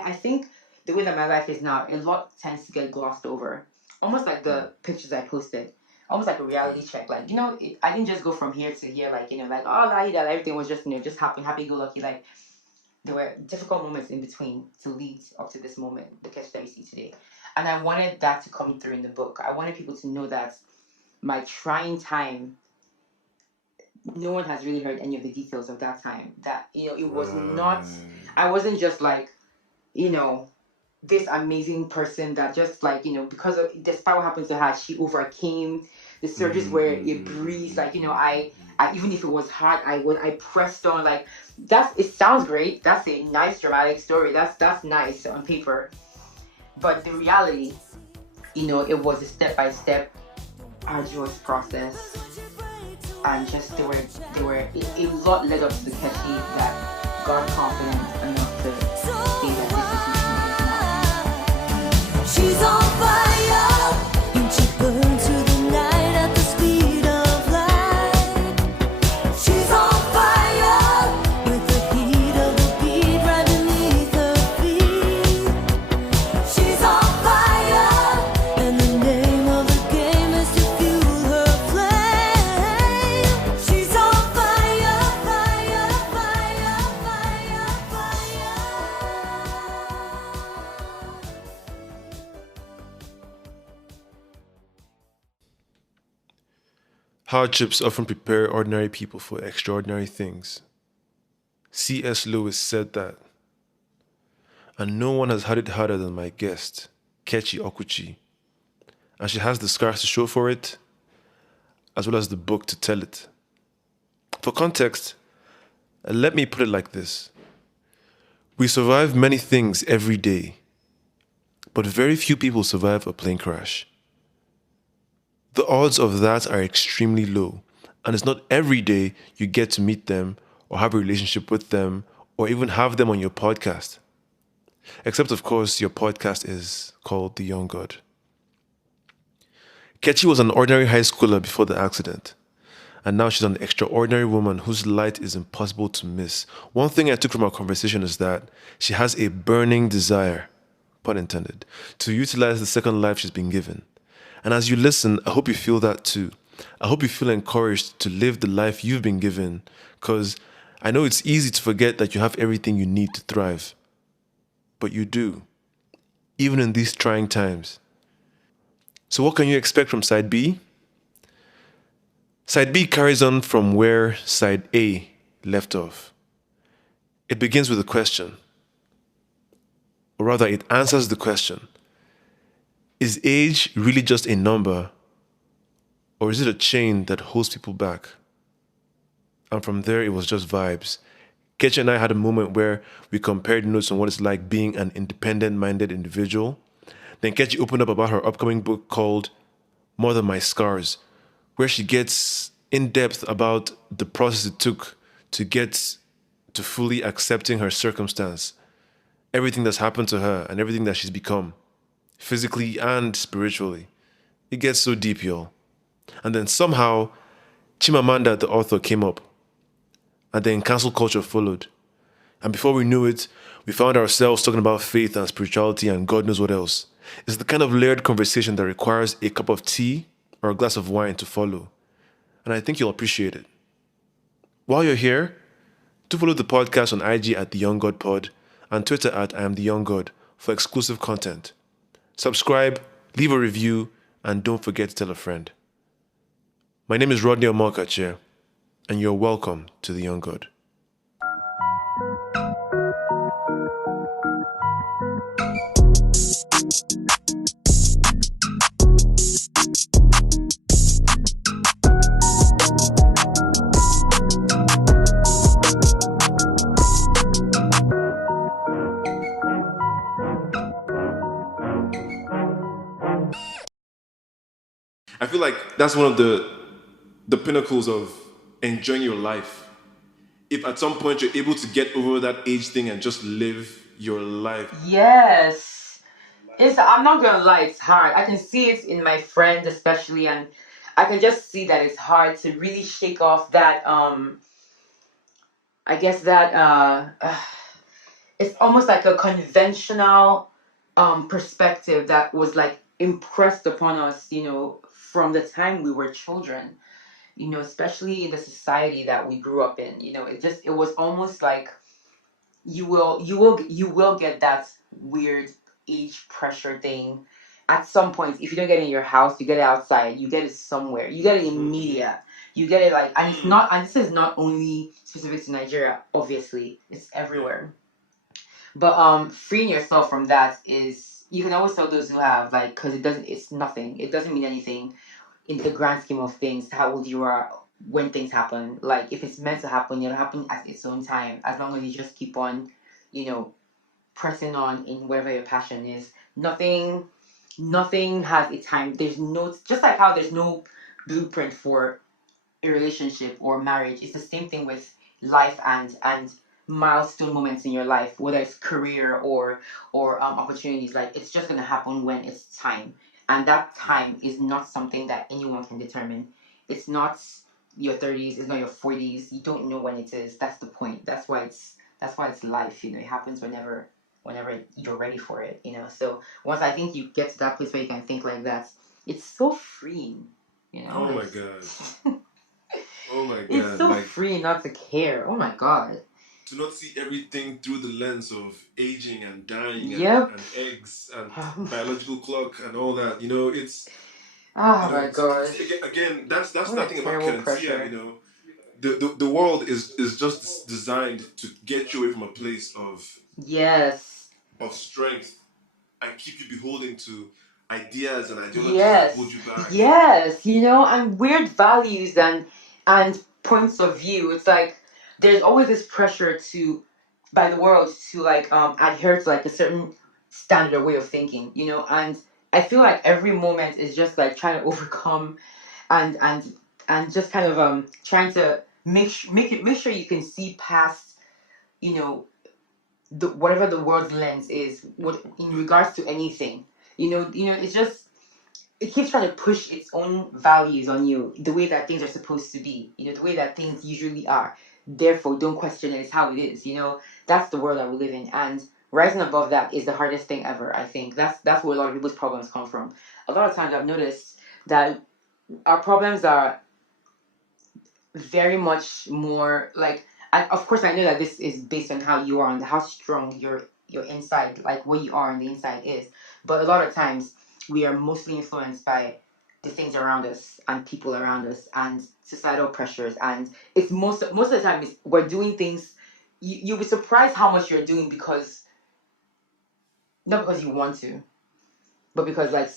I think the way that my life is now, a lot tends to get glossed over. Almost like the pictures I posted. Almost like a reality check. Like, I didn't just go from here to here, like, like, oh, that everything was just, just happy go lucky. Like, there were difficult moments in between to lead up to this moment, the catch that you see today. And I wanted that to come through in the book. I wanted people to know that my trying time, no one has really heard any of the details of that time. That, it was not, I wasn't just like, this amazing person that just like, because of, despite what happened to her, she overcame the surges where it breathed. Like, I even if it was hard, I pressed on. Like, it sounds great. That's a nice dramatic story. That's nice on paper. But the reality, it was a step-by-step arduous process. And just there were a lot led up to the Kechi that got confident enough to say that this is who she is now. She's on fire, and she burns through the night at the speed of light. She's on fire, with the heat of the beat right beneath her feet. She's on fire, and the name of the game is to fuel her flame. She's on fire, fire, fire, fire, fire. Hardships often prepare ordinary people for extraordinary things. C.S. Lewis said that. And no one has had it harder than my guest, Kechi Okwuchi. And she has the scars to show for it, as well as the book to tell it. For context, let me put it like this. We survive many things every day, but very few people survive a plane crash. The odds of that are extremely low, and it's not every day you get to meet them or have a relationship with them or even have them on your podcast. Except, of course, your podcast is called The Young God. Kechi was an ordinary high schooler before the accident, and now she's an extraordinary woman whose light is impossible to miss. One thing I took from our conversation is that she has a burning desire, pun intended, to utilize the second life she's been given. And as you listen, I hope you feel that too. I hope you feel encouraged to live the life you've been given, because I know it's easy to forget that you have everything you need to thrive. But you do, even in these trying times. So what can you expect from Side B? Side B carries on from where Side A left off. It begins with a question. Or rather, it answers the question. Is age really just a number, or is it a chain that holds people back? And from there, it was just vibes. Kechi and I had a moment where we compared notes on what it's like being an independent-minded individual. Then Kechi opened up about her upcoming book called More Than My Scars, where she gets in depth about the process it took to get to fully accepting her circumstance, everything that's happened to her and everything that she's become, physically and spiritually. It gets so deep, y'all. And then somehow, Chimamanda, the author, came up. And then cancel culture followed. And before we knew it, we found ourselves talking about faith and spirituality and God knows what else. It's the kind of layered conversation that requires a cup of tea or a glass of wine to follow. And I think you'll appreciate it. While you're here, do follow the podcast on IG at The Young God Pod and Twitter at I Am The Young God for exclusive content. Subscribe, leave a review, and don't forget to tell a friend. My name is Rodney Omokache, and you're welcome to The Young God. I feel like that's one of the pinnacles of enjoying your life. If at some point you're able to get over that age thing and just live your life. Yes. I'm not gonna lie, it's hard. I can see it in my friends especially, and I can just see that it's hard to really shake off that I guess that it's almost like a conventional perspective that was like impressed upon us, from the time we were children, especially in the society that we grew up in. It was almost like you will get that weird age pressure thing at some point. If you don't get it in your house, you get it outside, you get it somewhere, you get it in media, you get it like, and it's not, and this is not only specific to Nigeria, obviously it's everywhere. But freeing yourself from that is, you can always tell those who have, like, because it's nothing, it doesn't mean anything in the grand scheme of things, how old you are when things happen. Like, if it's meant to happen, it'll happen at its own time, as long as you just keep on, you know, pressing on in whatever your passion is. Nothing has a time. There's no, just like how there's no blueprint for a relationship or marriage. It's the same thing with life and milestone moments in your life, whether it's career or opportunities. Like, it's just gonna happen when it's time, and that time is not something that anyone can determine. It's not your 30s. It's not your 40s. You don't know when it is. That's the point. That's why it's life. It happens whenever you're ready for it. So once I think you get to that place where you can think like that, it's so freeing. Oh my god. Oh my god. It's so free not to care. Oh my god. To not see everything through the lens of aging and dying Yep. and eggs and biological clock and all that. It's Oh my god. again, that's What that a thing about terrible Kerentia, pressure. the world is just designed to get you away from a place Yes. of strength and keep you beholden to ideas and ideologies that Yes. hold you back. Yes. And weird values and points of view. It's like there's always this pressure by the world to like adhere to like a certain standard or way of thinking, and I feel like every moment is just like trying to overcome and and and just kind of trying to make sure you can see past, you know whatever the world's lens is, what in regards to anything. It's just, it keeps trying to push its own values on you, the way that things are supposed to be, the way that things usually are. Therefore, don't question it. It's how it is. That's the world that we live in, and rising above that is the hardest thing ever. I think that's where a lot of people's problems come from. A lot of times, I've noticed that our problems are very much more like, of course I know that this is based on how you are and how strong your inside, like what you are on the inside is, but a lot of times we are mostly influenced by the things around us and people around us and societal pressures, and it's most of the time we're doing things, you'll be surprised how much you're doing, because not because you want to, but because like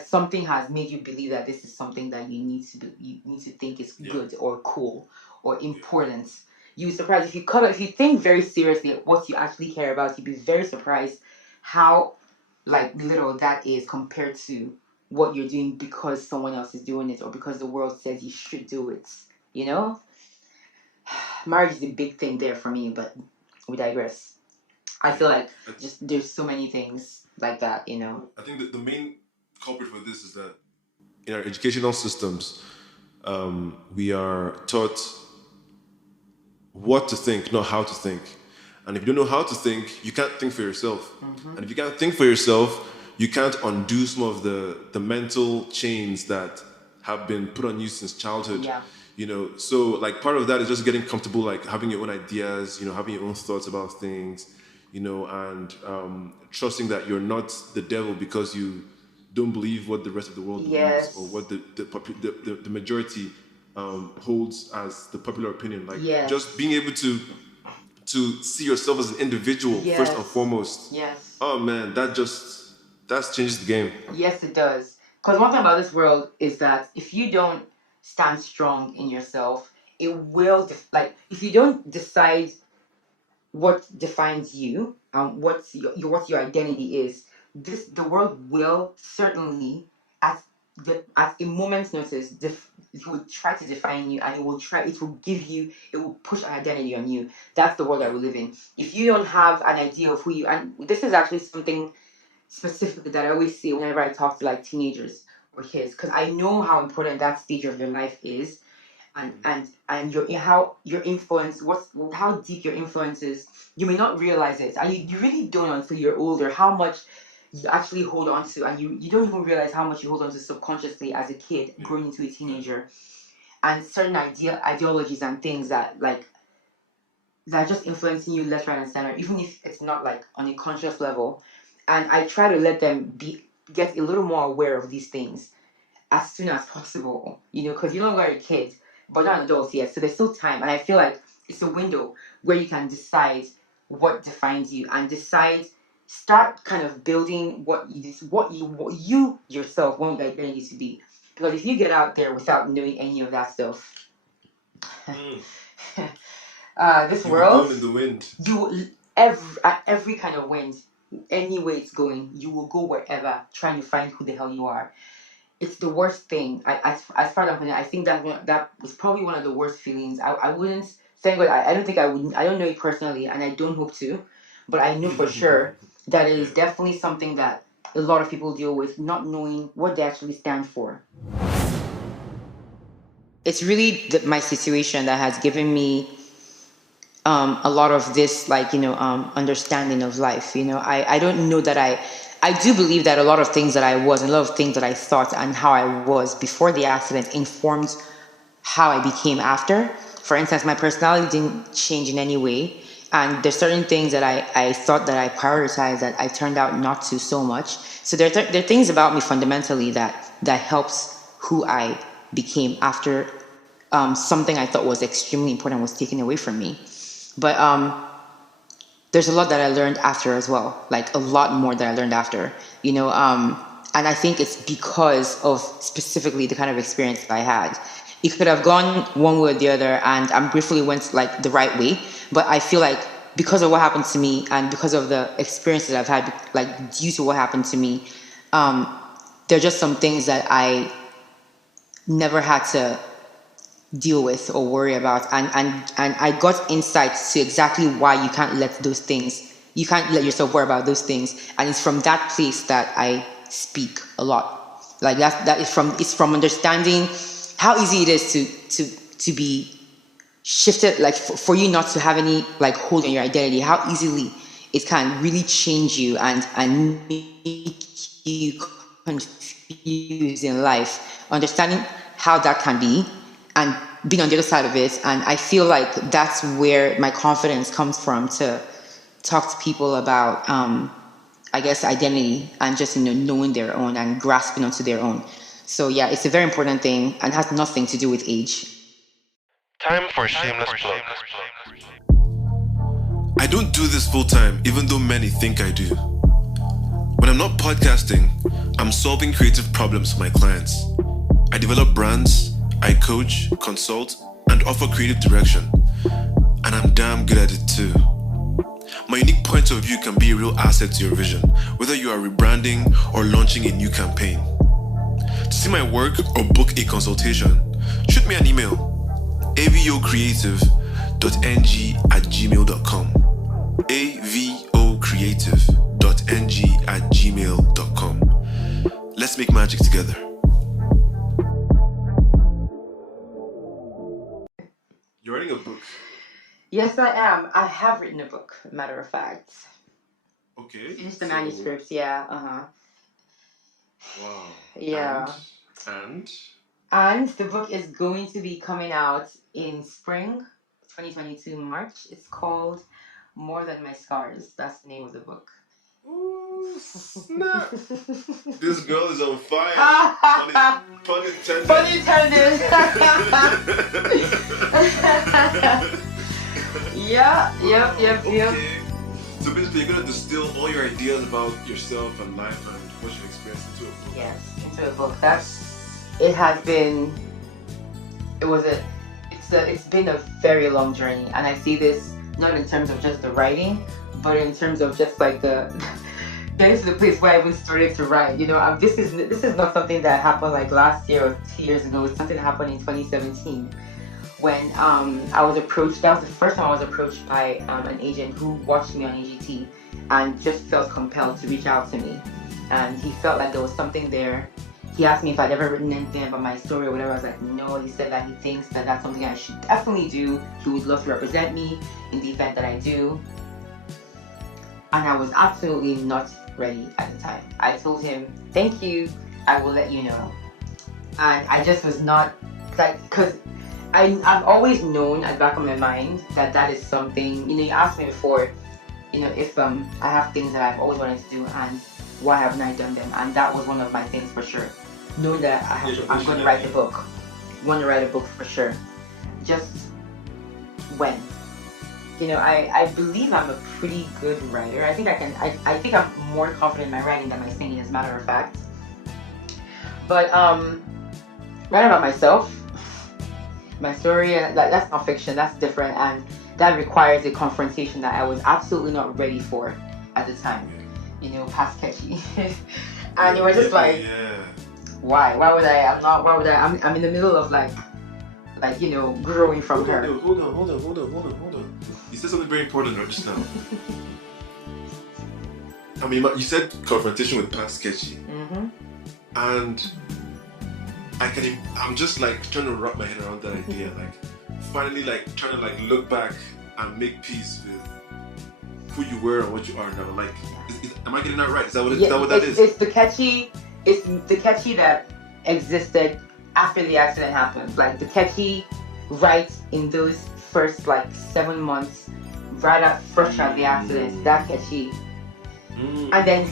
something has made you believe that this is something that you need to think is good or cool or important. You'd be surprised if you think very seriously at what you actually care about. You'd be very surprised how like little that is compared to what you're doing because someone else is doing it or because the world says you should do it. You know, marriage is a big thing there for me, but we digress. I feel like just there's so many things like that. I think that the main culprit for this is that in our educational systems, we are taught what to think, not how to think. And if you don't know how to think, you can't think for yourself. Mm-hmm. And if you can't think for yourself, you can't undo some of the mental chains that have been put on you since childhood. Yeah. So like part of that is just getting comfortable, like having your own ideas, having your own thoughts about things, and trusting that you're not the devil because you don't believe what the rest of the world Yes. believes or what the majority holds as the popular opinion. Like Yes. just being able to see yourself as an individual first and foremost. Yes. Oh man, that changes the game. Yes, it does. Because one thing about this world is that if you don't stand strong in yourself, it will if you don't decide what defines you and what your identity is, the world will certainly at a moment's notice it will try to define you, and it will push an identity on you. That's the world that we live in. If you don't have an idea of who you, and this is actually something specifically that I always say whenever I talk to like teenagers or kids, because I know how important that stage of your life is. and how your influence, how deep your influence is. You may not realize it, and you really don't until you're older, how much you actually hold on to, and you don't even realize how much you hold on to subconsciously as a kid growing into a teenager, and certain ideologies and things that are just influencing you left, right, and center, even if it's not like on a conscious level. And I try to let them get a little more aware of these things as soon as possible, because you're no longer a kid, but not adults yet. So there's still time. And I feel like it's a window where you can decide what defines you and start kind of building what you yourself want that identity to be. Because if you get out there without knowing any of that stuff, this world, in the wind. you at every kind of wind, any way it's going, you will go wherever trying to find who the hell you are. It's the worst thing. As far as I'm concerned, I think that was probably one of the worst feelings. I wouldn't, thank God, I don't think I would. I don't know it personally, and I don't hope to, but I know for sure that it is definitely something that a lot of people deal with, not knowing what they actually stand for. It's really my situation that has given me a lot of this, understanding of life. I don't know that I do believe that a lot of things that I was, and a lot of things that I thought and how I was before the accident informed how I became after. For instance, my personality didn't change in any way. And there's certain things that I thought that I prioritized that I turned out not to so much. So there are things about me fundamentally that helps who I became after something I thought was extremely important was taken away from me. But there's a lot that I learned after as well, like a lot more that I learned after, and I think it's because of specifically the kind of experience that I had. It could have gone one way or the other, and I'm grateful it went the right way. But I feel like because of what happened to me and because of the experiences I've had, due to what happened to me, there are just some things that I never had to deal with or worry about, and I got insight to exactly why you can't let yourself worry about those things. And it's from that place that I speak a lot. It's from understanding how easy it is to be shifted, for you not to have any hold on your identity, how easily it can really change you and make you confused in life. Understanding how that can be and being on the other side of it. And I feel like that's where my confidence comes from, to talk to people about, identity and just, knowing their own and grasping onto their own. So yeah, it's a very important thing and has nothing to do with age. Time for shameless plug. I don't do this full time, even though many think I do. When I'm not podcasting, I'm solving creative problems for my clients. I develop brands, I coach, consult, and offer creative direction. And I'm damn good at it too. My unique point of view can be a real asset to your vision, whether you are rebranding or launching a new campaign. To see my work or book a consultation, shoot me an email, avocreative.ng@gmail.com. avocreative.ng@gmail.com. Let's make magic together. You're writing a book? Yes, I am. I have written a book, matter of fact. Okay. Finished the manuscript, yeah. Wow. Yeah. And the book is going to be coming out in spring 2022, March. It's called More Than My Scars. That's the name of the book. Ooh, snap. This girl is on fire. Pun intended. Pun intended. Yep. Okay. So basically, you're gonna distill all your ideas about yourself and life and what you've experienced into a book. Yes, into a book. It's been a very long journey, and I see this not in terms of just the writing, but in terms of just the getting to the place where I even started to write. This is not something that happened last year or 2 years ago. It's something that happened in 2017 when I was approached. That was the first time I was approached by an agent who watched me on AGT and just felt compelled to reach out to me. And he felt like there was something there. he asked me if I'd ever written anything about my story or whatever. I was like, no. He said that he thinks that that's something I should definitely do. He would love to represent me in the event that I do. And I was absolutely not ready at the time. I told him, thank you, I will let you know. And I just was not, like, because I've always known at the back of my mind that that is something, you asked me before, if I have things that I've always wanted to do and why haven't I done them? And that was one of my things for sure. Knowing that I'm going to write a book. Want to write a book for sure. Just when. I believe I'm a pretty good writer. I think I think I'm more confident in my writing than my singing, as a matter of fact. But writing about myself, my story, that's not fiction, that's different, and that requires a confrontation that I was absolutely not ready for at the time. Past Kechi. And it was just like, why? Why would I? I'm in the middle of growing from her. Hold on. You said something very important right just now. I mean, you said confrontation with past Kechi. Mm-hmm. And I'm just like trying to wrap my head around that idea, like finally like trying to like look back and make peace with who you were and what you are now. Like, am I getting that right? Is that what that is? It's the Kechi that existed after the accident happened. Like the Kechi right in those first 7 months, right fresh out the accident, that Kechi. And then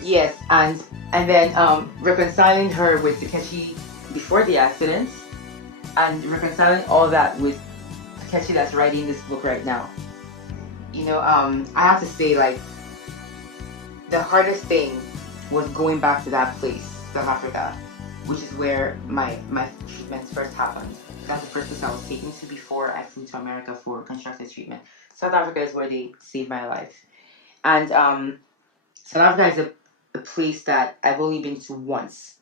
yes, and then reconciling her with the Kechi before the accident, and reconciling all that with the Kechi that's writing this book right now. I have to say, the hardest thing was going back to that place, South Africa, which is where my treatments first happened. That's the first place I was taken to before I flew to America for constructive treatment. South Africa is where they saved my life. And South Africa is a place that I've only been to once.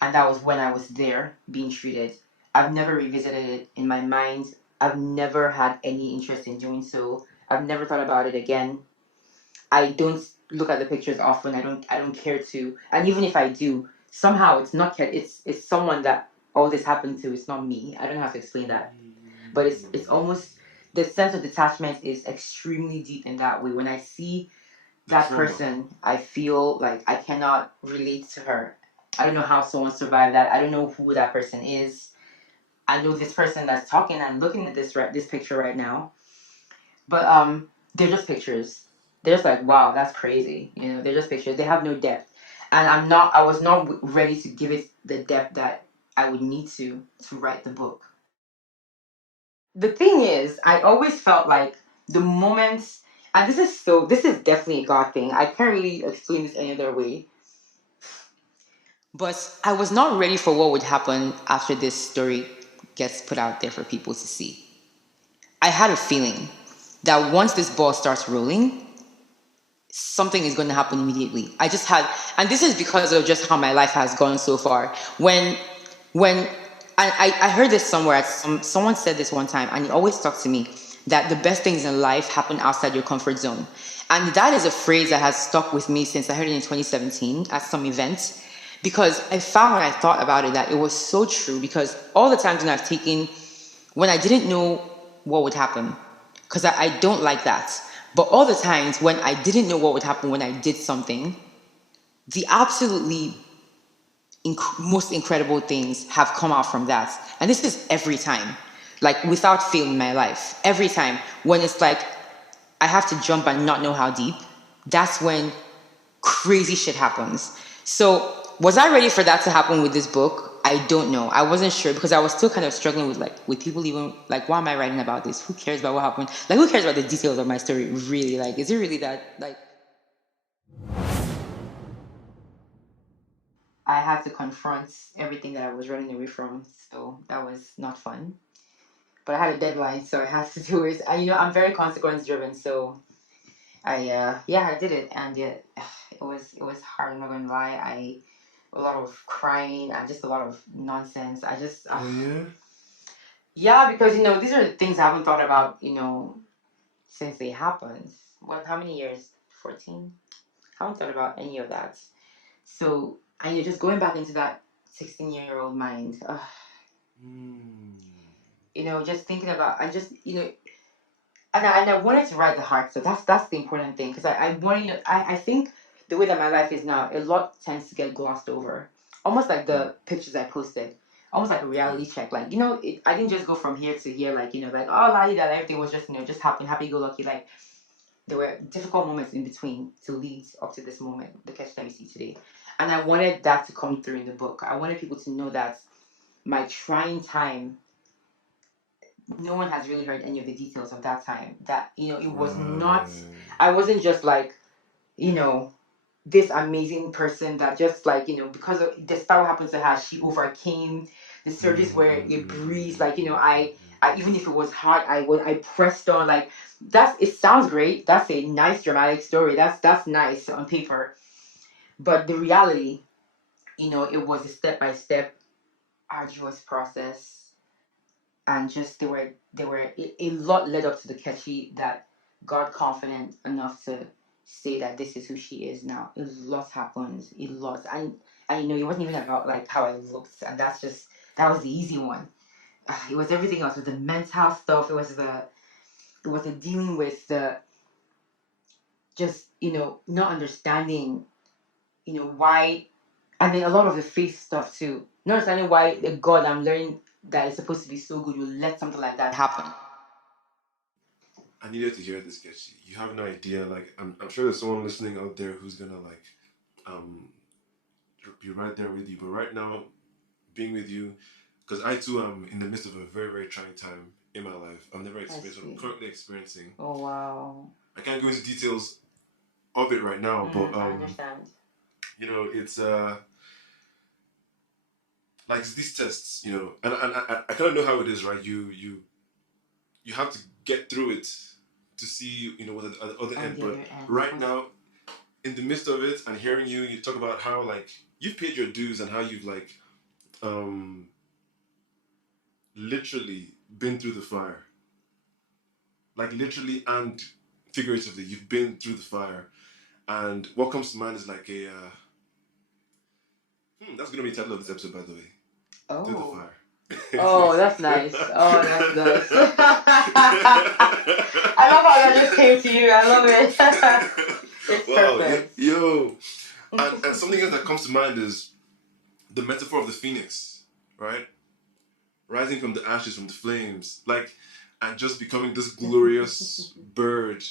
And that was when I was there being treated. I've never revisited it in my mind. I've never had any interest in doing so. I've never thought about it again. I don't look at the pictures often. I don't care to. And even if I do, somehow it's someone that all this happened to. It's not me. I don't have to explain that. But it's almost, the sense of detachment is extremely deep in that way. When I see that person, I feel like I cannot relate to her. I don't know how someone survived that. I don't know who that person is. I know this person that's talking and looking at this picture right now. But they're just pictures. They're just like, wow, that's crazy. They're just pictures. They have no depth. And I was not ready to give it the depth that I would need to write the book. The thing is, I always felt like the moments, and this is definitely a God thing. I can't really explain this any other way. But I was not ready for what would happen after this story gets put out there for people to see. I had a feeling that once this ball starts rolling, something is going to happen immediately. And this is because of just how my life has gone so far. When I heard this somewhere, someone said this one time, and it always stuck to me, that the best things in life happen outside your comfort zone. And that is a phrase that has stuck with me since I heard it in 2017 at some event, because I found when I thought about it that it was so true, because all the times when I didn't know what would happen, because I don't like that, but all the times when I didn't know what would happen when I did something, the absolutely most incredible things have come out from that. And this is every time, without fail in my life. Every time when it's like I have to jump and not know how deep, that's when crazy shit happens. So was I ready for that to happen with this book? I don't know. I wasn't sure, because I was still kind of struggling with people even why am I writing about this? Who cares about what happened? Who cares about the details of my story? Really? Is it really that I had to confront everything that I was running away from, so that was not fun. But I had a deadline, so I had to do it. I'm very consequence driven, so I did it, and it was hard. I'm not gonna lie. A lot of crying and just a lot of nonsense. Yeah, because these are the things I haven't thought about since they happened. How many years? 14. I haven't thought about any of that. So just going back into that 16-year-old mind. Mm. Just thinking about, and just, and I wanted to write the heart. So that's the important thing, because I want I think the way that my life is now, a lot tends to get glossed over, almost like the pictures I posted, almost like a reality check. Like I didn't just go from here to here, like like oh la that everything was just just happy go lucky. Like there were difficult moments in between to lead up to this moment, the catch that we see today, and I wanted that to come through in the book. I wanted people to know that my trying time, no one has really heard any of the details of that time. That it was not. I wasn't just like this amazing person that just like because of despite what happened to her, she overcame the surges where it breezed. Like I even if it was hard, I pressed on. Like it sounds great. That's a nice dramatic story. That's nice on paper, but the reality, it was a step by step arduous process, and just there were a lot led up to the Kechi that got confident enough to say that this is who she is now. A lot happened, a lot, and it wasn't even about like how I looked, and that was the easy one. It was everything else. It was the mental stuff. It was the dealing with the just not understanding why, and then a lot of the faith stuff too. Not understanding why the God I'm learning that is supposed to be so good will let something like that happen. I needed to hear this, Kechi. You have no idea. Like, I'm sure there's someone listening out there who's gonna like, be right there with you. But right now, being with you, because I too am in the midst of a very, very trying time in my life. I've never experienced what I'm currently experiencing. Oh wow. I can't go into details of it right now, but I understand. it's like it's these tests, and I kind of know how it is, right? You have to get through it to see, what at the other end. But right now, in the midst of it, and hearing you talk about how like you've paid your dues and how you've like, literally been through the fire, like literally and figuratively, you've been through the fire, and what comes to mind is like a. That's gonna be the title of this episode, by the way. Oh. Through the fire. Oh, that's nice. Oh, that's nice. I love how that just came to you. I love it. It's wow, perfect. yo. And something else that comes to mind is the metaphor of the phoenix, right? Rising from the ashes, from the flames, like, and just becoming this glorious bird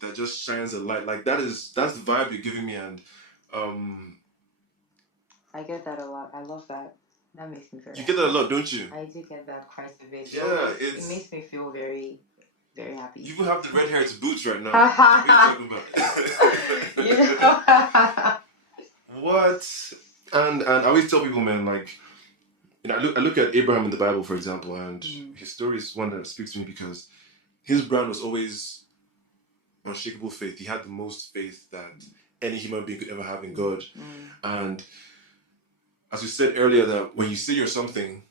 that just shines a light. Like that's the vibe you're giving me, and I get that a lot. I love that. That makes me very. You get that a lot, don't you? I do get that quite a bit. Yeah, it makes me feel very, very happy. You even have the red hair to boots right now. What are you talking about? What? And I always tell people, man, like, I look at Abraham in the Bible, for example, and his story is one that speaks to me because his brand was always unshakable faith. He had the most faith that any human being could ever have in God. And as we said earlier, that when you say you're something,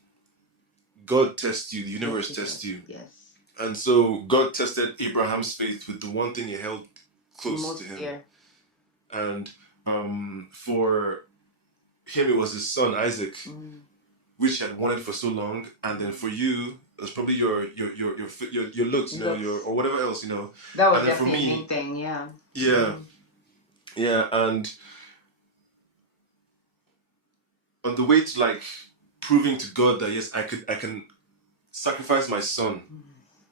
God tests you, the universe tests you. Yes. And so God tested Abraham's faith with the one thing he held close to him. Yeah. And for him, it was his son Isaac, which he had wanted for so long. And then for you, it was probably your looks, or whatever else, That was and definitely for me, a main thing, yeah. Yeah, and on the way to like proving to God that yes, I can sacrifice my son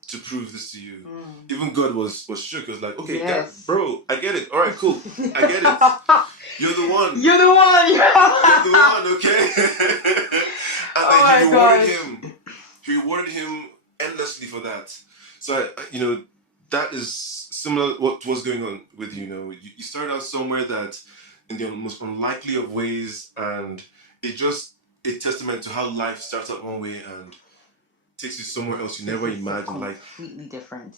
to prove this to you. Even God was shook. It was like, okay, yes. God, bro, I get it. All right, cool, I get it. You're the one. You're the one. You're the one, okay? And then he rewarded him. He rewarded him endlessly for that. So that is similar what was going on with you. You started out somewhere that in the most unlikely of ways, and it's just a testament to how life starts out one way and takes you somewhere else you never imagined. Like completely different.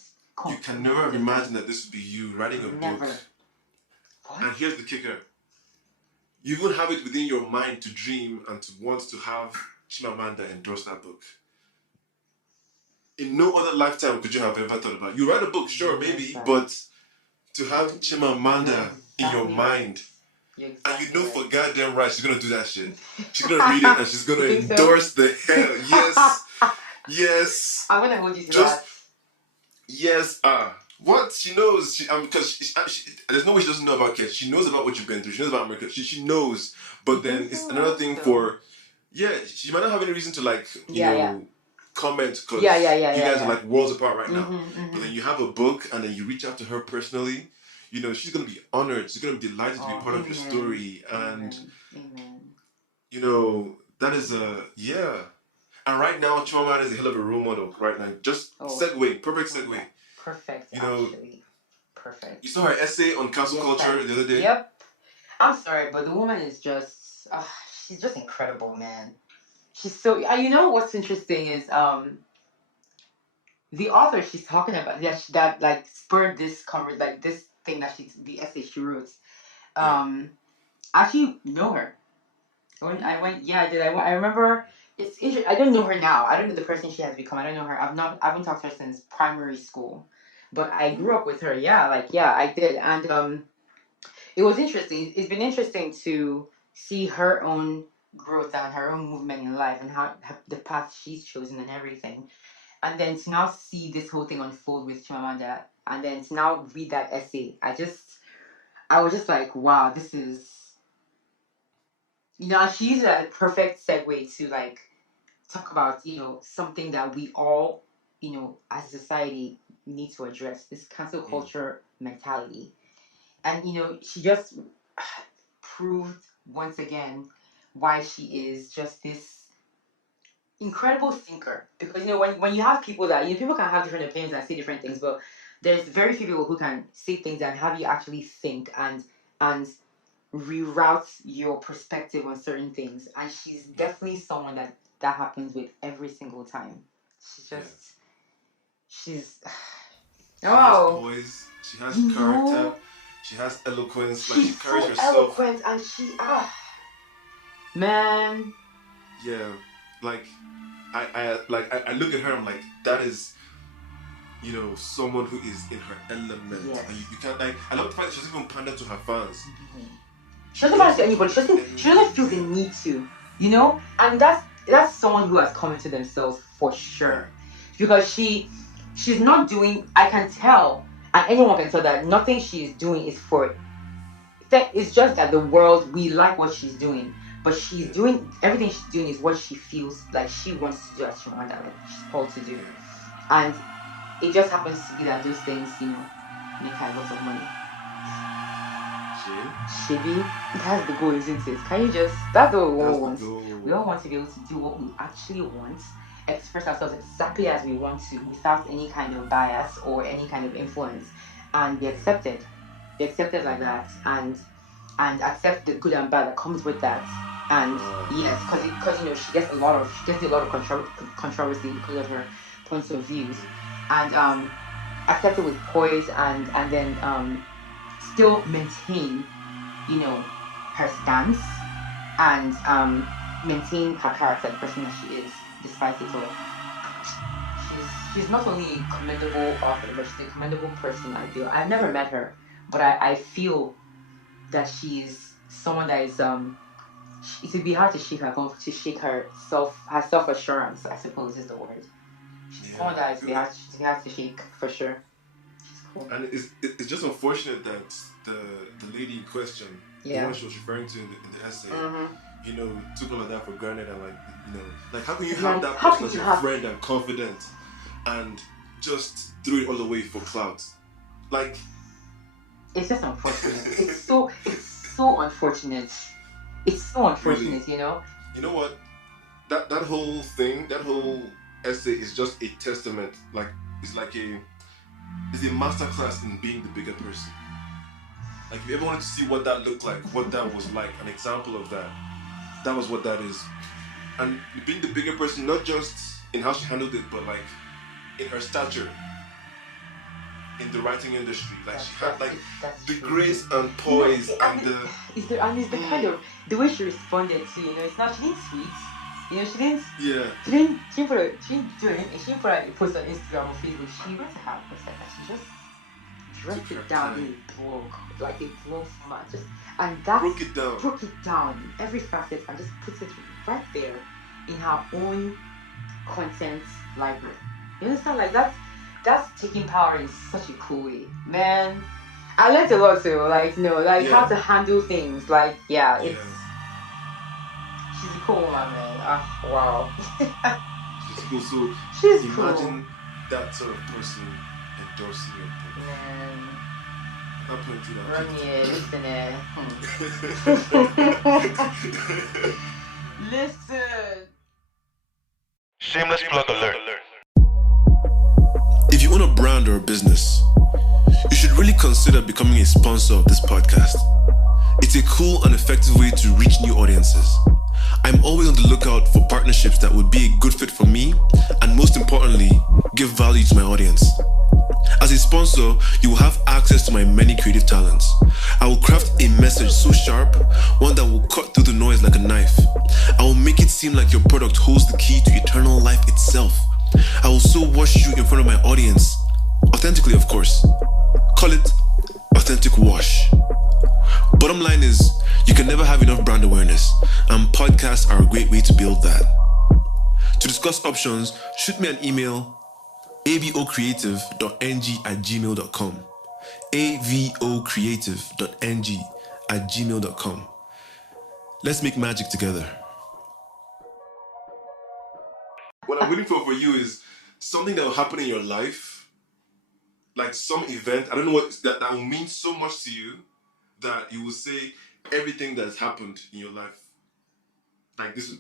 You can never have imagined that this would be you writing a book. What? And here's the kicker. You even have it within your mind to dream and to want to have Chimamanda endorse that book. In no other lifetime could you have ever thought about it. You write a book, sure, maybe, but to have Chimamanda in your mind You're And exactly you know right. for goddamn right she's gonna do that shit. She's gonna read it and she's gonna You think so? endorse the hell. Yes. Yes. I'm gonna hold you to Just that. yes. What she knows, because there's no way she doesn't know about kids. She knows about what you've been through. She knows about America. She knows. But You then think it's so? another I thing hope so. for she might not have any reason to like Yeah. comment because Yeah, you guys yeah. are like worlds apart right now. Mm-hmm. But then you have a book and then you reach out to her personally. She's gonna be honored. She's gonna be delighted to be part of your story, and Amen. that is And right now, Chimamanda is a hell of a role model. Right now, just segue, perfect segue. Perfect, You know, actually. Perfect. you saw her essay on cancel culture the other day. Yep. I'm sorry, but the woman is just, she's just incredible, man. She's so, you know what's interesting is, the author she's talking about, that like spurred this like this thing the essay she wrote. I actually know her. When I went, yeah, I did. I remember. It's interesting. I don't know her now. I don't know the person she has become. I don't know her. I haven't talked to her since primary school, but I grew up with her. Yeah, I did, and it was interesting. It's been interesting to see her own growth and her own movement in life and how the path she's chosen and everything. And then to now see this whole thing unfold with Chimamanda, and then to now read that essay, I was just like, wow, this is, she used it as a perfect segue to like talk about, something that we all, as a society need to address, this cancel culture mentality. And, she just proved once again why she is just this incredible thinker. Because, when you have people that, people can have different opinions and say different things, but there's very few people who can say things and have you actually think and reroute your perspective on certain things. And she's definitely someone that happens with every single time. She's just, she's, She has poise, she has character, she has eloquence, like she carries so herself. eloquent, and man. Yeah, like I look at her, I'm like, that is, someone who is in her element. Yes. And you can't, like, I love the fact that she doesn't even pander to her fans. She doesn't pander to anybody. She doesn't feel the need to, and that's someone who has come into themselves for sure, because she's not doing. I can tell, and anyone can tell that nothing she's doing is for. It's just that the world, we like what she's doing, but she's doing everything she's doing is what she feels like she wants to do, as Shimanda, she's called to do, and it just happens to be that those things, make her lots of money. Shibi, that's the goal, isn't it? Can you just? That's what we all want. We all want to be able to do what we actually want, express ourselves exactly as we want to, without any kind of bias or any kind of influence, and be accepted. Be accepted like that, and accept the good and bad that comes with that. And yes, because she gets a lot of controversy because of her points of views, and accept it with poise, and then still maintain, her stance, and maintain her character, the person that she is, despite it all. She's not only a commendable author, but she's a commendable person. I've never met her, but I feel that she's someone that is it would be hard to shake her self assurance, I suppose is the word. She's someone that is hard to shake for sure. She's cool. And it's just unfortunate that the lady in question, the one she was referring to in the essay, took all of that for granted, and like how can you have that person as your friend and confident, and just threw it all away for clout? Like, it's just unfortunate. it's so unfortunate. It's so unfortunate, really? You know what? That whole thing, that whole essay is just a testament. Like, it's a masterclass in being the bigger person. Like, if you ever wanted to see what that looked like, what that was like, an example of that, that was what that is. And being the bigger person, not just in how she handled it, but like in her stature in the writing industry. Like, she had like the grace and poise and the kind of the way she responded to, it's not, she didn't tweet. She didn't. Yeah. She didn't put a post on Instagram or Facebook. She went to her website and she just broke it down in a book, like a book format, and that broke it down in every facet and just put it right there in her own content library. You understand? Like that's taking power in such a cool way, man. I learned a lot too. Like how to handle things. Like it's she's a cool woman, man. Wow. She's cool. So she's imagine that sort of person endorsing your book. Man. Not plenty that. Run here, listen. Listen. Shameless plug alert. If you own a brand or a business, you should really consider becoming a sponsor of this podcast. It's a cool and effective way to reach new audiences. I'm always on the lookout for partnerships that would be a good fit for me and, most importantly, give value to my audience. As a sponsor, you will have access to my many creative talents. I will craft a message so sharp, one that will cut through the noise like a knife. I will make it seem like your product holds the key to eternal life itself. I will so wash you in front of my audience, authentically of course. Call it authentic wash. Bottom line is, you can never have enough brand awareness, and podcasts are a great way to build that. To discuss options, shoot me an email, avocreative.ng@gmail.com. avocreative.ng@gmail.com. Let's make magic together. What I'm waiting for you is something that will happen in your life, like some event. I don't know what that will mean so much to you that you will say everything that's happened in your life. Like this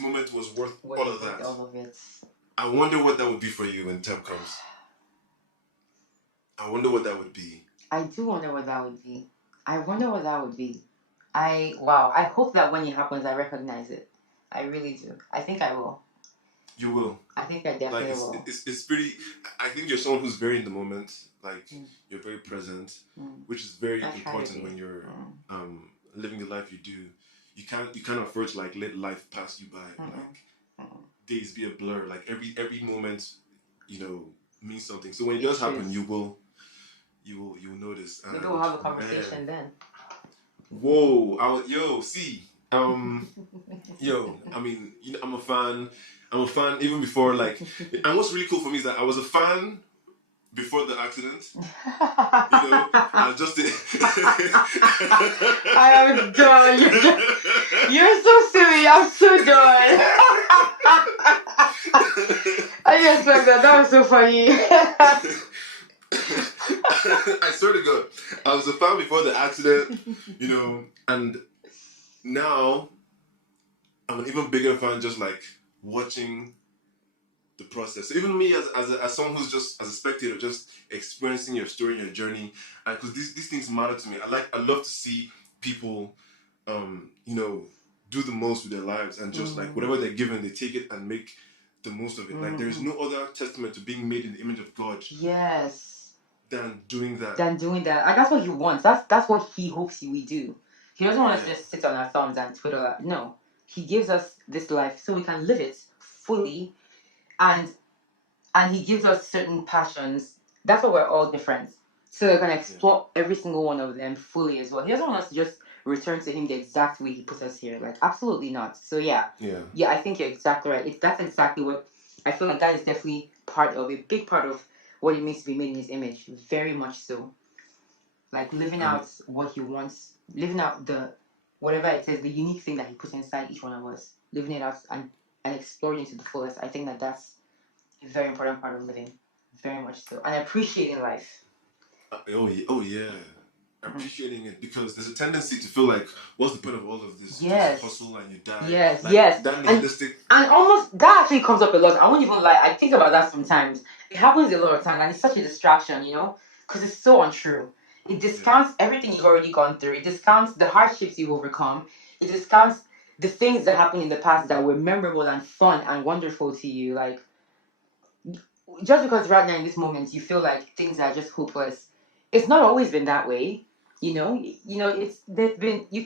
moment was worth all of that. All of it. I wonder what that would be for you when time comes. I wonder what that would be. I do wonder what that would be. I hope that when it happens, I recognize it. I really do. I think I will. You will. I think I definitely will. It's pretty. I think you're someone who's very in the moment. Like you're very present, which is very important when you're living the life you do. You can't afford to like let life pass you by. Like days be a blur. Like every moment, means something. So when it does happen, you will notice. Maybe we'll have a conversation then. Whoa! I mean, I'm a fan. I'm a fan even before, like, and what's really cool for me is that I was a fan before the accident. I was just. I am done. You're so silly. I'm so done. I just like that. That was so funny. I swear to God, I was a fan before the accident, and now I'm an even bigger fan just like watching the process. So even me as someone who's just as a spectator, just experiencing your story and your journey, and because these things matter to me. I love to see people, do the most with their lives and just like whatever they're given, they take it and make the most of it. Like there is no other testament to being made in the image of God. Yes. Than doing that. And that's what he wants. That's what he hopes we do. He doesn't want us to just sit on our thumbs and twiddle. No. He gives us this life so we can live it fully, and he gives us certain passions. That's why we're all different. So we can explore every single one of them fully as well. He doesn't want us to just return to him the exact way he put us here. Like absolutely not. So yeah, I think you're exactly right. That's exactly what I feel like. That is definitely a big part of what it means to be made in his image. Very much so. Like living out what he wants, living out whatever it is, the unique thing that he puts inside each one of us, living it out and exploring it to the fullest. I think that's a very important part of living. Very much so. And appreciating life. Oh yeah. Appreciating it, because there's a tendency to feel like, what's the point of all of this? Yes. Just hustle and you die. Yes, like, yes. That nihilistic. And almost, that actually comes up a lot. I won't even lie. I think about that sometimes. It happens a lot of times and it's such a distraction, because it's so untrue. It discounts everything you've already gone through. It discounts the hardships you've overcome. It discounts the things that happened in the past that were memorable and fun and wonderful to you. Like, just because right now in this moment you feel like things are just hopeless, it's not always been that way. You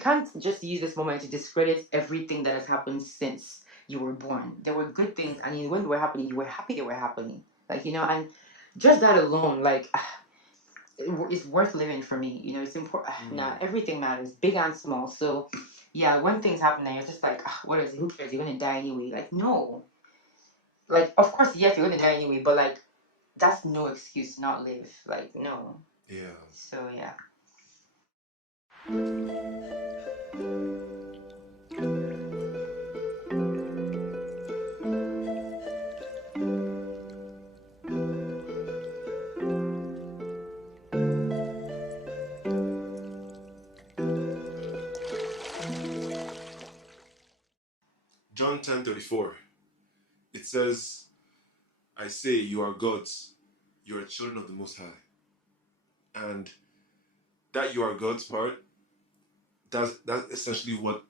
can't just use this moment to discredit everything that has happened since you were born. There were good things, and when they were happening, you were happy they were happening. And just that alone, like, it's worth living for me. It's important. Now everything matters, big and small. So, yeah, when things happen, and you're just like, what is it? Who cares? You're gonna die anyway. Like, no. Like, of course, yes, you're gonna die anyway, but like, that's no excuse to not live. Like, no. Yeah. So yeah. John 10:34. It says, I say you are gods, you are children of the Most High. And that you are God's part, that's essentially what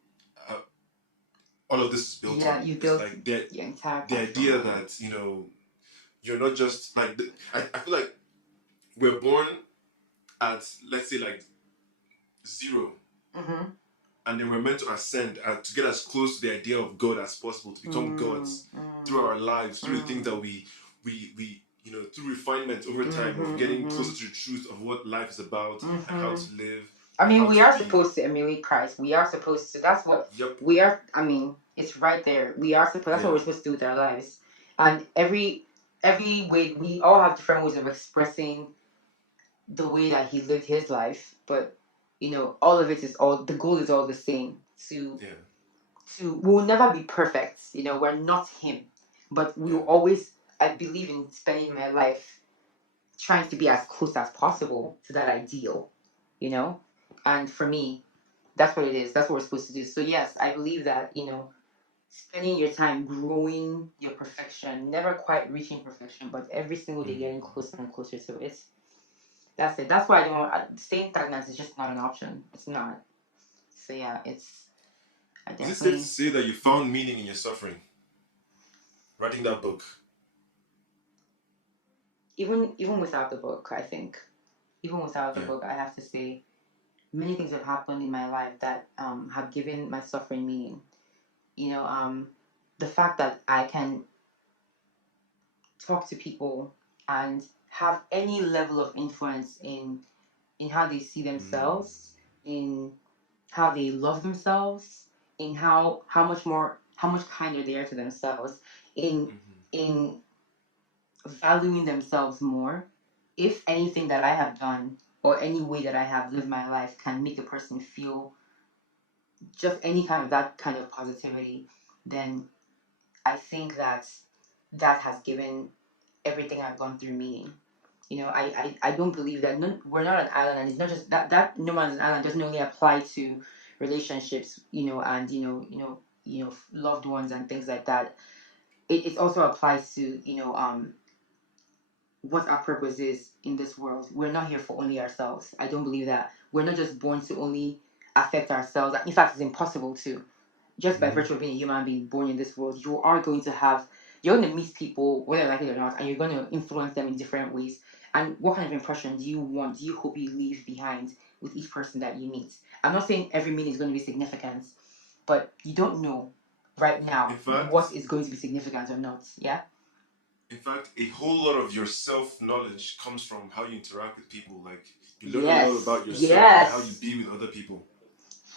all of this is built Yeah, on. you It's built like the your entire idea platform. that, you're not just like, I feel like we're born at, let's say, like 0. Mm-hmm. And then we're meant to ascend to get as close to the idea of God as possible, to become gods through our lives, through the things that we through refinement over time of getting closer to the truth of what life is about and how to live. I And mean, how we to are be. supposed to emulate Christ. We are supposed to. That's what Yep. we are. I mean, it's right there. We are supposed. That's what Yeah. we're supposed to do with our lives. And every way, we all have different ways of expressing the way that he lived his life. But all of it is all. The goal is all the same. We will never be perfect. We're not him, but we will always. I believe in spending my life trying to be as close as possible to that ideal. And for me, that's what it is. That's what we're supposed to do. So yes, I believe that spending your time growing your perfection, never quite reaching perfection, but every single day getting closer and closer to it. That's it. That's why I don't. Staying stagnant is just not an option. It's not. So yeah, it's. I Is it safe definitely. to say that you found meaning in your suffering? Writing that book. Even without the book, I think. Even without the book, I have to say, many things have happened in my life that have given my suffering meaning. The fact that I can talk to people and have any level of influence in how they see themselves, in how they love themselves, in how much kinder they are to themselves, in valuing themselves more. If anything that I have done or any way that I have lived my life can make a person feel just any kind of that kind of positivity, then I think that has given everything I've gone through meaning. I don't believe that we're not an island, and it's not just that no man's an island doesn't only apply to relationships, and loved ones and things like that. It also applies to what our purpose is in this world. We're not here for only ourselves. I don't believe that. We're not just born to only affect ourselves. In fact, it's impossible to. Just by virtue of being a human being born in this world, you're going to meet people, whether like it or not, and you're going to influence them in different ways. And what kind of impression do you hope you leave behind with each person that you meet? I'm not saying every meeting is going to be significant, but you don't know right now what is going to be significant or not. Yeah? In fact, a whole lot of your self-knowledge comes from how you interact with people. Like, you learn a lot about yourself and how you be with other people.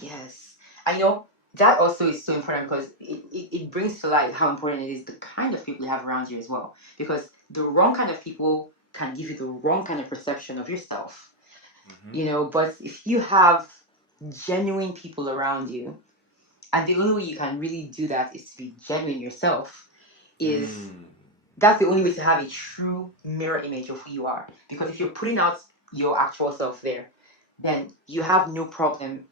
Yes. I know that also is so important because it brings to light how important it is the kind of people you have around you as well. Because the wrong kind of people can give you the wrong kind of perception of yourself. But if you have genuine people around you, and the only way you can really do that is to be genuine yourself, that's the only way to have a true mirror image of who you are. Because if you're putting out your actual self there, then you have no problem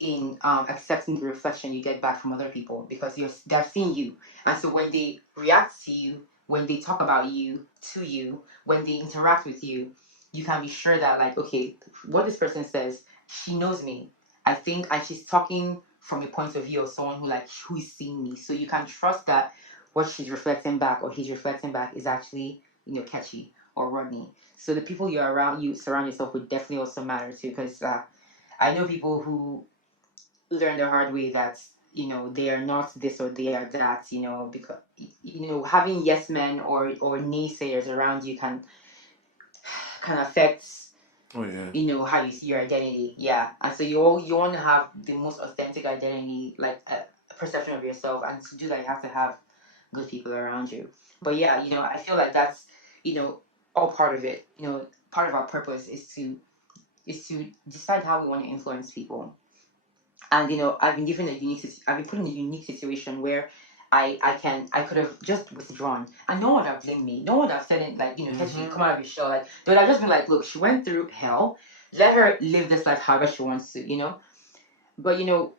in accepting the reflection you get back from other people because they're seeing you, and so when they react to you, when they talk about you to you, when they interact with you, you can be sure that like, okay, what this person says, she knows me, I think, and she's talking from a point of view of someone who is seeing me, so you can trust that what she's reflecting back or he's reflecting back is actually Kechi or Rodney. So the people you surround yourself with definitely also matter too, because I know people who learn the hard way that they are not this or they are that, because having yes men or naysayers around you can affect Oh yeah. you know, how you see your identity. Yeah, and so you want to have the most authentic identity, like a perception of yourself, and to do that you have to have good people around you. But yeah, you know, I feel like that's, you know, all part of it. You know, part of our purpose is to decide how we want to influence people. And you know, I've been put in a unique situation where I could have just withdrawn, and no one would have blamed me. No one would have said it like, you know, Kechi, come out of your shell. Like they would have just been like, look, she went through hell. Let her live this life however she wants to, you know. But you know,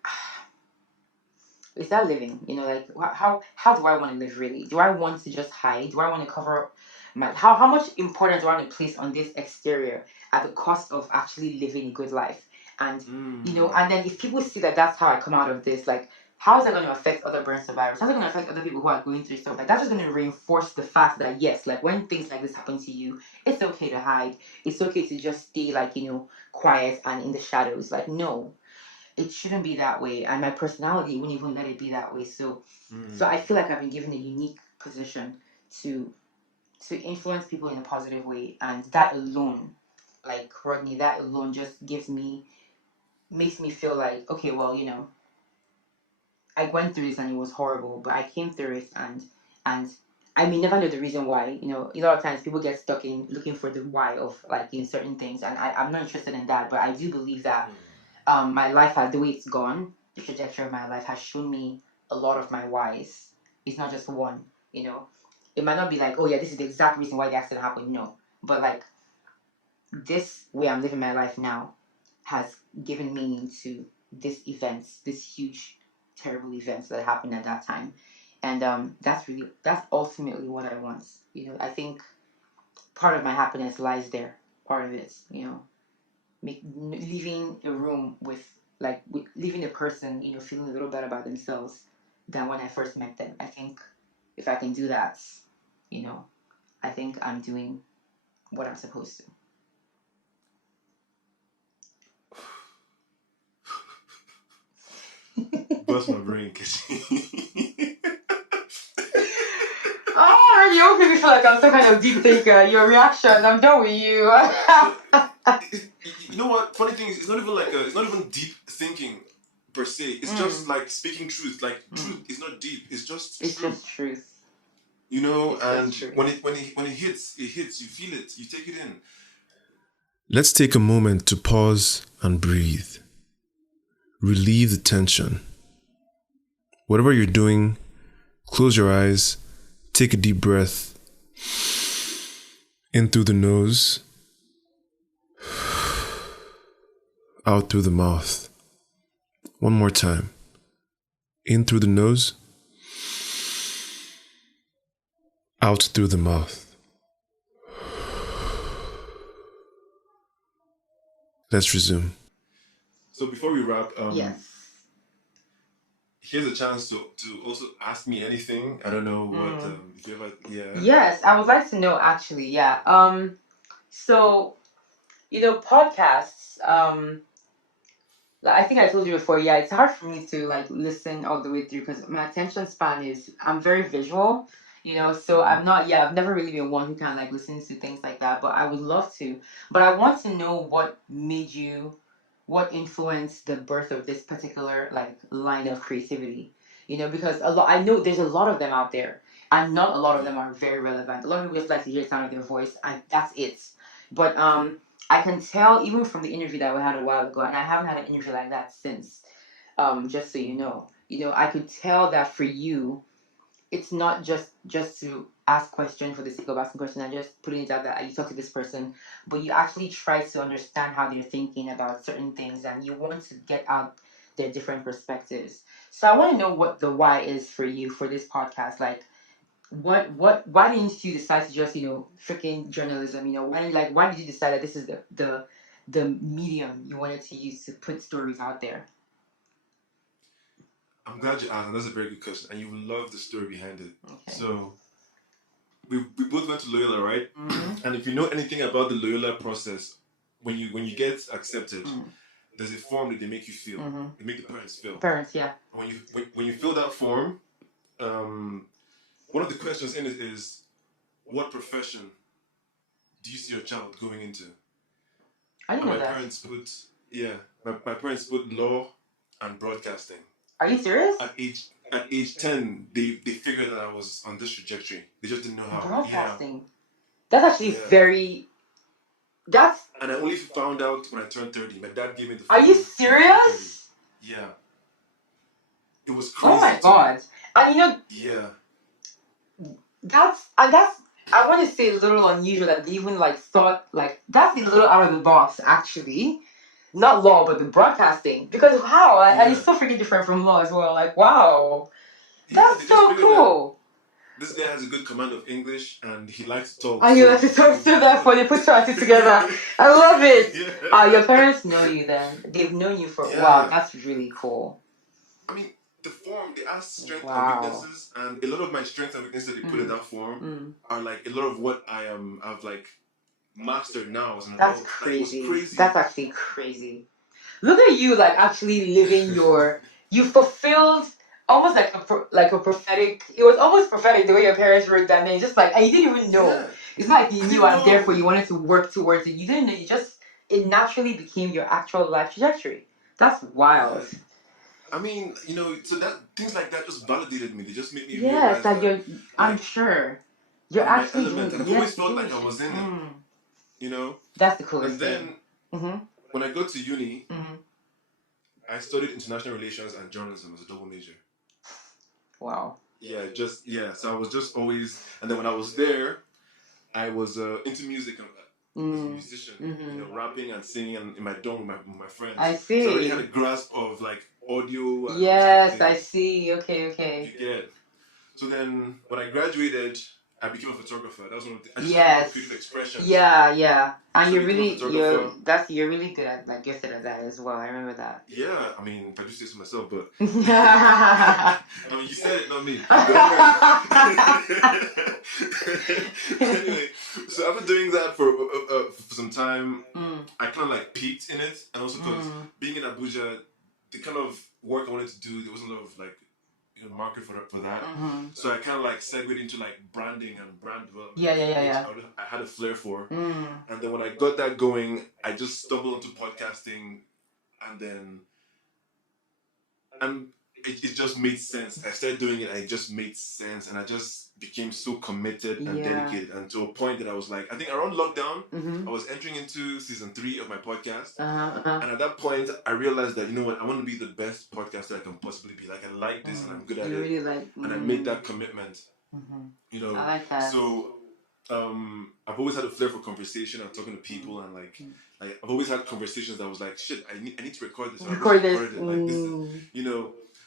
is that living? You know, like how do I want to live really? Do I want to just hide? Do I want to cover up my how much importance do I want to place on this exterior at the cost of actually living a good life? And you know, and then if people see that that's how I come out of this, like how is that going to affect other burn survivors? How's it going to affect other people who are going through stuff? Like that's just going to reinforce the fact that yes, like when things like this happen to you, it's okay to hide. It's okay to just stay like, you know, quiet and in the shadows. Like no, it shouldn't be that way, and my personality wouldn't even let it be that way. So I feel like I've been given a unique position to influence people in a positive way, and that alone, like Rodney, that alone just makes me feel like, okay, well, you know, I went through this and it was horrible, but I came through it, and I may never know the reason why. You know, a lot of times people get stuck in looking for the why of like in certain things, and I'm not interested in that. But I do believe that my life has the way it's gone, the trajectory of my life has shown me a lot of my whys. It's not just one, you know. It might not be like, oh yeah, this is the exact reason why the accident happened. No, but like this way I'm living my life now has given meaning to this events, this huge, terrible events that happened at that time, and that's ultimately what I want. You know, I think part of my happiness lies there. Part of it, you know, leaving a room with leaving a person, you know, feeling a little better about themselves than when I first met them. I think if I can do that, you know, I think I'm doing what I'm supposed to. Bust my brain, Kechi. Oh, you make me feel like I'm some kind of deep thinker. Your reaction, I'm done with you. You know what? Funny thing is, it's not even deep thinking per se. It's just like speaking truth. Like truth is not deep. It's just It's true. just truth. You know, It's and just truth. when it hits, it hits. You feel it. You take it in. Let's take a moment to pause and breathe. Relieve the tension. Whatever you're doing, close your eyes, take a deep breath in through the nose, out through the mouth. One more time. In through the nose, out through the mouth. Let's resume. So before we wrap, Yes. here's a chance to also ask me anything. I don't know what if you ever Yes, I would like to know actually, yeah. So, you know, podcasts, like, I think I told you before, yeah, it's hard for me to like listen all the way through because my attention span is I'm very visual, you know, so I've never really been one who kind of like listens to things like that, but I would love to. But I want to know what influenced the birth of this particular like line of creativity, you know, because I know there's a lot of them out there, and not a lot of them are very relevant. A lot of people just like to hear the sound of their voice, and that's it. But I can tell even from the interview that we had a while ago, and I haven't had an interview like that since. Just so you know, I could tell that for you, it's not just to ask questions for the sake of asking questions and just putting it out that you talk to this person, but you actually try to understand how they're thinking about certain things, and you want to get out their different perspectives. So I want to know what the why is for you for this podcast. Like, why didn't you decide to just, you know, freaking journalism? You know, why did you decide that this is the medium you wanted to use to put stories out there? I'm glad you asked, and that's a very good question, and you will love the story behind it. Okay. So we both went to Loyola, right? Mm-hmm. And if you know anything about the Loyola process, when you get accepted, there's a form that they make you fill. They make the parents fill. Parents, yeah. And when you fill that form, one of the questions in it is, what profession do you see your child going into? I didn't And know my that. parents put, yeah, my parents put law and broadcasting. Are you serious? At age 10, they figured that I was on this trajectory. They just didn't know how. Broadcasting. That's actually Yeah. very. That's. And I only found out when I turned 30. My dad gave me the Are phone. you when I turned 30. serious? Yeah. It was crazy. Oh my god! And Yeah. that's I want to say a little unusual that they even like thought like that's a little out of the box actually. Not law, but the broadcasting. Because how? And it's so freaking different from law as well. Like wow, that's they just so figured cool. This guy has a good command of English and he likes to talk. Oh, you like to talk so therefore they put two and two together. I love it. Your parents know you then. They've known you for wow, that's really cool. I mean, the form they ask strengths Wow. and weaknesses, and a lot of my strengths and weaknesses that they put in that form are like a lot of what I've like mastered now as an That's adult. crazy. Like, it was crazy. That's actually crazy. Look at you, like actually living your. You fulfilled almost like a prophetic. It was almost prophetic the way your parents wrote that name. Just like and you didn't even know. Yeah. It's not like you I knew didn't and know. therefore you wanted to work towards it. You didn't know. You just it naturally became your actual life trajectory. That's wild. Yeah. I mean, so that things like that just validated me. They just made me Yes, realize like that you're. I'm sure you're I'm in my actually element, doing. and I've always felt like I was in it. That's the coolest And then thing. when I go to uni, I studied international relations and journalism as a double major. Wow. Yeah, so I was just always, and then when I was there, I was into music and as a musician, rapping and singing in my dorm with my friends. I see. So I already had a grasp of like audio. And yes, I see. Okay. You get. So then when I graduated, I became a photographer. That was one of the. I just yes. creative expressions. Yeah. And So you're really you're really good at like gifted at that as well. I remember that. Yeah, I mean, if I just say so myself, but I mean, you said it, not me. Anyway, so after doing that for some time, I kind of like peaked in it, and also because being in Abuja, the kind of work I wanted to do, there wasn't a lot of like market for that. So I kind of like segued into like branding and brand development. Yeah. I had a flair for, and then when I got that going, I just stumbled into podcasting, and it just made sense. I started doing it, and it just made sense, and I just became so committed and dedicated, and to a point that I was like, I think around lockdown, I was entering into season 3 of my podcast, and at that point, I realized that I want to be the best podcaster I can possibly be. Like I like this, and I'm good at it, really like, and I made that commitment. I like that. So, I've always had a flair for conversation and talking to people, and like I've always had conversations that was like, shit, I need to record this. Record this. Like this is,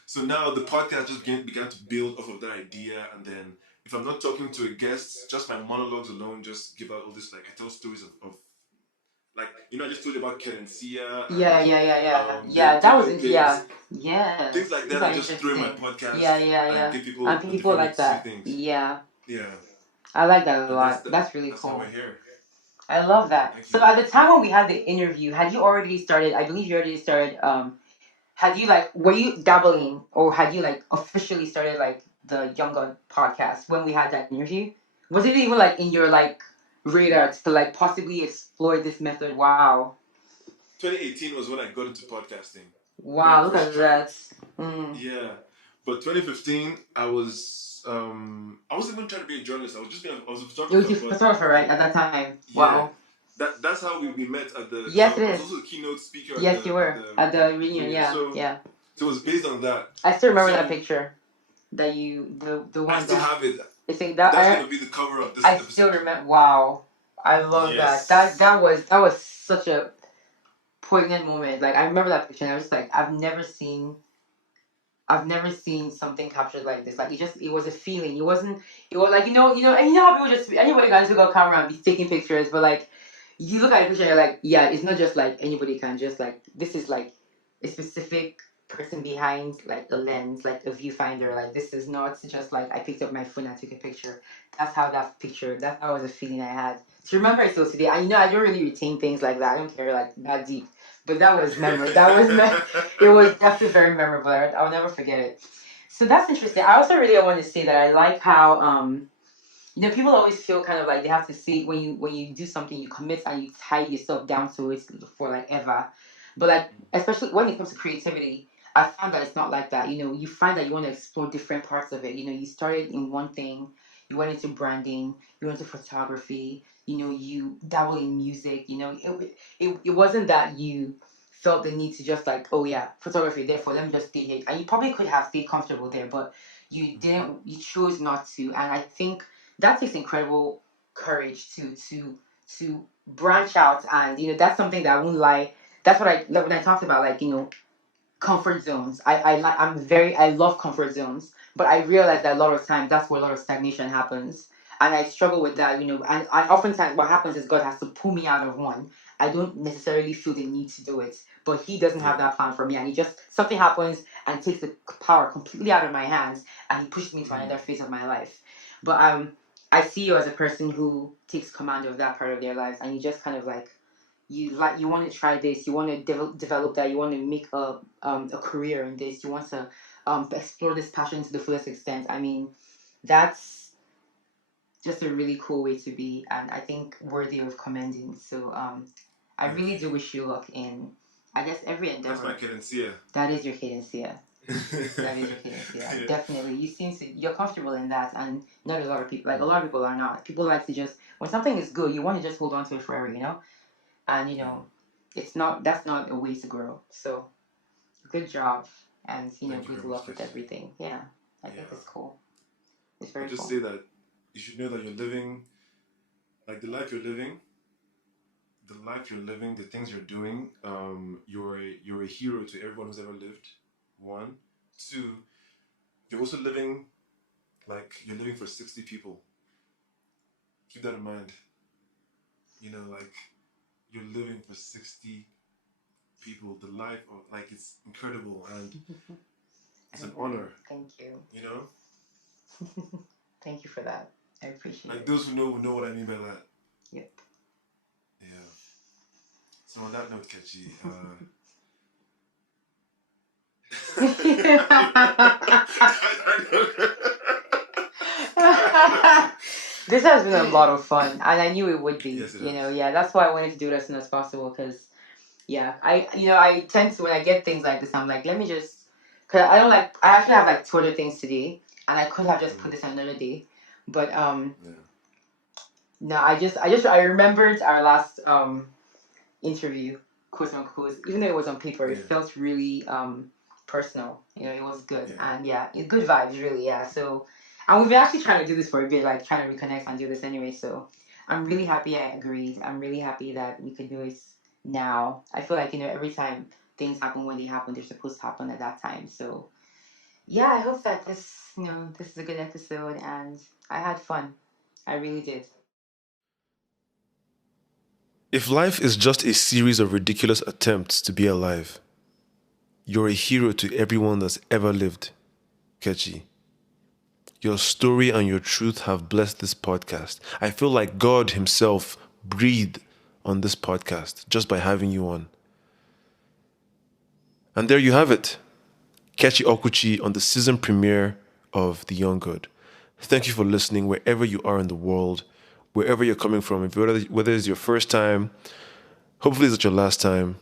So now the podcast just began to build off of that idea, and then if I'm not talking to a guest, just my monologues alone just give out all this like I tell stories of like I just told you about Kerencia. Yeah. That was yeah. Things like that. I just throw in my podcast. Yeah. And give people and people like that. Things. Yeah. Yeah. I like that a lot. That's really that's cool. How we're here. I love that. So at the time when we had the interview, had you already started? I believe you already started. Had you were you dabbling, or had you officially started the Young God podcast when we had that interview? Was it even in your radar to possibly explore this method? Wow. 2018 was when I got into podcasting. Wow, look at that. Yeah, but 2015 I wasn't even trying to be a journalist. I was a photographer. You were a photographer, right, at that time? Wow. That's how we met at the. Yes, it is. I was also the keynote speaker. Yes, you were at the reunion. Yeah. So it was based on that. I still remember that picture. That the one. I still have it. I think that's gonna be the cover of this. I episode. still remember. Wow, I love that. That was such a poignant moment. I remember that picture, and I was just I've never seen something captured like this. It was a feeling. It was and how people just anybody can look at camera and be taking pictures, but you look at a picture and you're it's not just anybody can just this is a specific person behind a lens, a viewfinder. This is not just I picked up my phone and took a picture. That's how that was a feeling I had. To remember it still today. I don't really retain things like that. I don't care that deep. But that was memorable. It was definitely very memorable. I'll never forget it. So that's interesting. I also really want to say that I like how people always feel kind of like they have to see when you do something, you commit and you tie yourself down to it for like ever. But like especially when it comes to creativity, I found that it's not like that. You find that you want to explore different parts of it. You started in one thing, you went into branding, you went into photography. You dabble in music. It wasn't that you felt the need to just like, oh yeah, photography. Therefore, let me just stay here. And you probably could have stayed comfortable there, but you didn't. You chose not to. And I think that takes incredible courage to branch out. And that's something that I won't lie. That's what I when I talked about, like, comfort zones. I love comfort zones, but I realize that a lot of times that's where a lot of stagnation happens, and I struggle with that. And oftentimes what happens is God has to pull me out of one. I don't necessarily feel the need to do it, but He doesn't have that plan for me, and He just something happens and takes the power completely out of my hands, and He pushes me to another phase of my life. But I see you as a person who takes command of that part of their lives, and you just kind of like you want to try this, you want to develop that, you want to make a career in this, you want to explore this passion to the fullest extent. I mean, that's just a really cool way to be, and I think worthy of commending. So I really do wish you luck in, I guess, every endeavor. That's my cadencia. That is your cadencia. That is your cadencia. Yeah. Definitely. You're comfortable in that, and not a lot of people. Like a lot of people are not. People like to just when something is good, you want to just hold on to it forever, and that's not a way to grow. So good job, and good luck with everything. Yeah, I think it's cool. It's very just cool. say that you should know that you're living, like the life you're living, the things you're doing. You're a hero to everyone who's ever lived. 1, 2, you're also living like you're living for 60 people. Keep that in mind. Like you're living for 60 people. The life of it's incredible, and it's an honor. Thank you. Thank you for that. I appreciate it. Those who know will know what I mean by that. Yep. Yeah. So on that note, Kechi, this has been a lot of fun, and I knew it would be. Yes, it is. Yeah, that's why I wanted to do it as soon as possible. Because, yeah, I tend to when I get things like this, I'm like, let me just, because I don't like. I actually have like 2 other things today, and I could have just put this on another day, but no, I remembered our last interview, quote unquote. Even though it was on paper, it felt really personal. It was good, and it's good vibes, really. Yeah, so. And we've been actually trying to do this for a bit, like trying to reconnect and do this anyway. So I'm really happy I agreed. I'm really happy that we could do it now. I feel like, every time things happen when they happen, they're supposed to happen at that time. So yeah, I hope that this is a good episode, and I had fun. I really did. if life is just a series of ridiculous attempts to be alive, you're a hero to everyone that's ever lived, Kechi. Your story and your truth have blessed this podcast. I feel like God Himself breathed on this podcast just by having you on. And there you have it. Kechi Okwuchi on the season premiere of The Young God. Thank you for listening wherever you are in the world, wherever you're coming from, whether it's your first time, hopefully it's not your last time.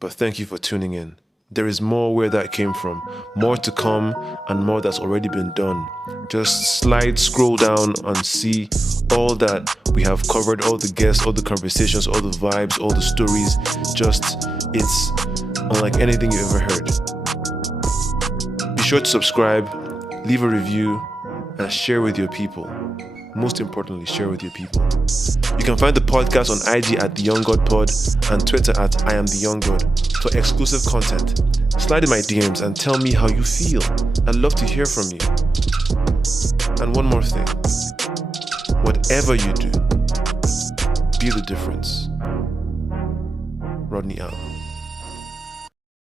But thank you for tuning in. There is more where that came from, more to come, and more that's already been done. Just scroll down and see all that we have covered, all the guests, all the conversations, all the vibes, all the stories. It's unlike anything you ever heard. Be sure to subscribe, leave a review, and share with your people. Most importantly, share with your people. You can find the podcast on IG at The Young God Pod and Twitter at I Am The Young God for exclusive content. Slide in my DMs and tell me how you feel. I'd love to hear from you. And one more thing. Whatever you do, be the difference. Rodney out.